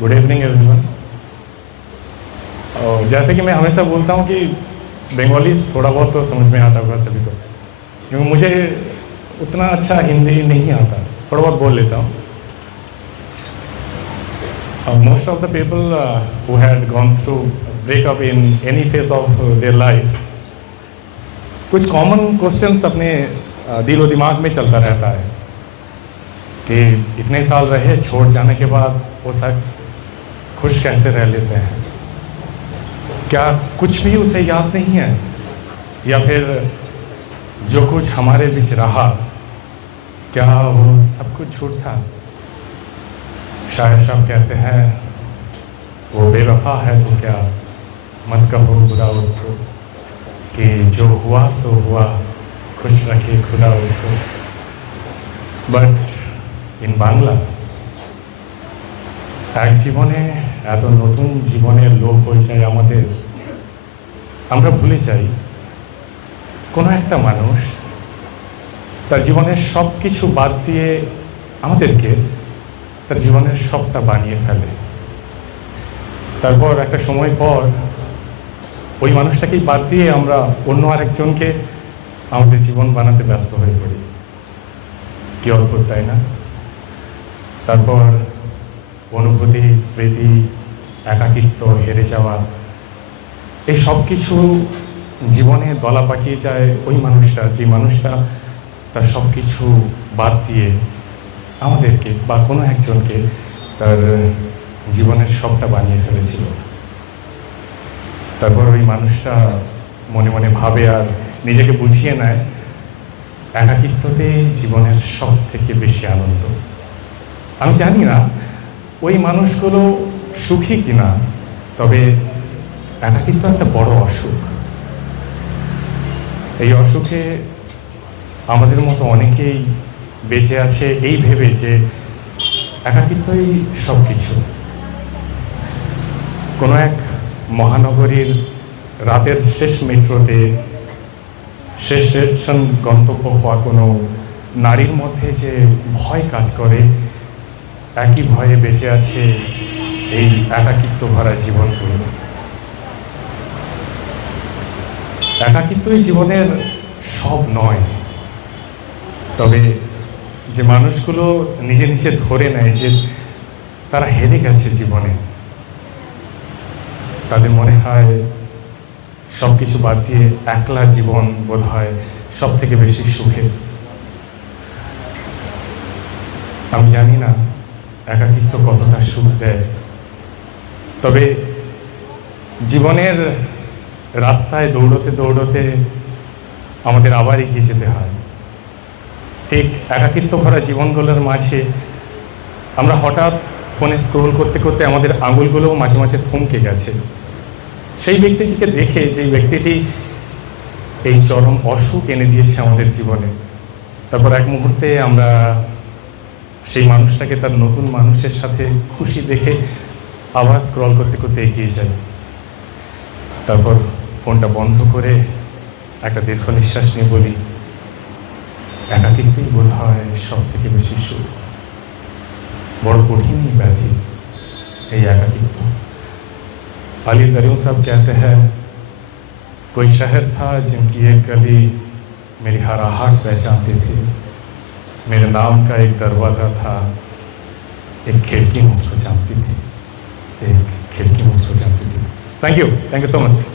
Good evening everyone और जैसे कि मैं हमेशा बोलता हूँ कि बंगाली थोड़ा बहुत तो समझ में आता होगा सभी को क्योंकि मुझे उतना अच्छा हिंदी नहीं आता थोड़ा बहुत बोल लेता हूँ। Most of the people who had gone through breakup in any phase of their life कुछ कॉमन क्वेश्चंस अपने uh, दिलो दिमाग में चलता रहता है कि इतने साल रहे छोड़ जाने के बाद वो शख्स खुश कैसे रह लेते हैं? क्या कुछ भी उसे याद नहीं है? या फिर जो कुछ हमारे बीच रहा, क्या वो सब कुछ छूट था? शायद साहब कहते हैं, वो बेवफा है तो क्या मत कहो बुरा उसको कि जो हुआ, सो हुआ। खुश रखे खुदा उसको। बट इन बांग्ला এক জীবনে এত নতুন জীবনের লোক হয়ে যায় আমাদের। আমরা ভুলে যাই, কোনো একটা মানুষ তার জীবনের সব কিছু বাদ দিয়ে আমাদেরকে তার জীবনের সবটা বানিয়ে ফেলে। তারপর একটা সময় পর ওই মানুষটাকেই বাদ দিয়ে আমরা অন্য আরেকজনকে আমাদের জীবন বানাতে ব্যস্ত হয়ে পড়ি। কি অদ্ভুত, তাই না? তারপর অনুভূতি, স্মৃতি, একাকিত্ব হেরে যাওয়া, এই সব কিছু জীবনে দলা পাকিয়ে যায় ওই মানুষটা, যে মানুষটা তার সব কিছু বাদ দিয়ে আমাদেরকে বা কোনো একজনকে তার জীবনের সবটা বানিয়ে ফেলেছিল। তারপর ওই মানুষটা মনে মনে ভাবে আর নিজেকে বুঝিয়ে নেয়, একাকিত্বতেই জীবনের সব থেকে বেশি আনন্দ। আমি জানি না ওই মানুষগুলো সুখী কিনা, তবে একাকিত্ব একটা বড় অসুখ। এই অসুখে আমাদের মতো অনেকেই বেঁচে আছে এই ভেবে যে একাকিত্বই সব কিছু কোনো এক মহানগরীর রাতের শেষ মেট্রোতে শেষ গন্তব্য হওয়া কোনো নারীর মধ্যে যে ভয় কাজ করে একই ভয়ে বেঁচে আছে এই একাকিত্ব ভরা জীবনগুলো। একাকিত্বই জীবনের সব নয়। তবে যে মানুষগুলো নিজে নিজে ধরে নেয় যে তারা হেরে গেছে জীবনে, তাদের মনে হয় সব কিছু বাদ দিয়ে একলা জীবন বোধ হয় সব থেকে বেশি সুখের। আমি জানি না একাকিত্ব কতটা সুখ দেয় তবে জীবনের রাস্তায় দৌড়তে দৌড়তে আমাদের আবার এগিয়ে যেতে হয়। ঠিক একাকিত্ব ভরা জীবনগুলোর মাঝে আমরা হঠাৎ ফোনে স্ক্রোল করতে করতে আমাদের আঙুলগুলোও মাঝে মাঝে থমকে গেছে। সেই ব্যক্তিটিকে দেখে যে ব্যক্তিটি এই চরম অসুখ এনে দিয়েছে আমাদের জীবনে। তারপর এক মুহূর্তে আমরা সেই মানুষটাকে তার নতুন মানুষের সাথে খুশি দেখে আবার স্ক্রল করতে করতে এগিয়ে যাই তারপর ফোনটা বন্ধ করে একটা দীর্ঘ নিঃশ্বাস নিয়ে বলি একাকিত্বই বোধ হয় সব থেকে বেশি সুখ বড় কঠিনই ব্যাধি এই একাকিত্ব अली जरियों साहब कहते हैं कोई शहर था जिनकी एक गली मेरी हर आहट पहचानती थी मेरे नाम का एक दरवाज़ा था। एक खिड़की मुझको जानती थी। एक खिड़की मुझको जानती थी। Thank you thank you so much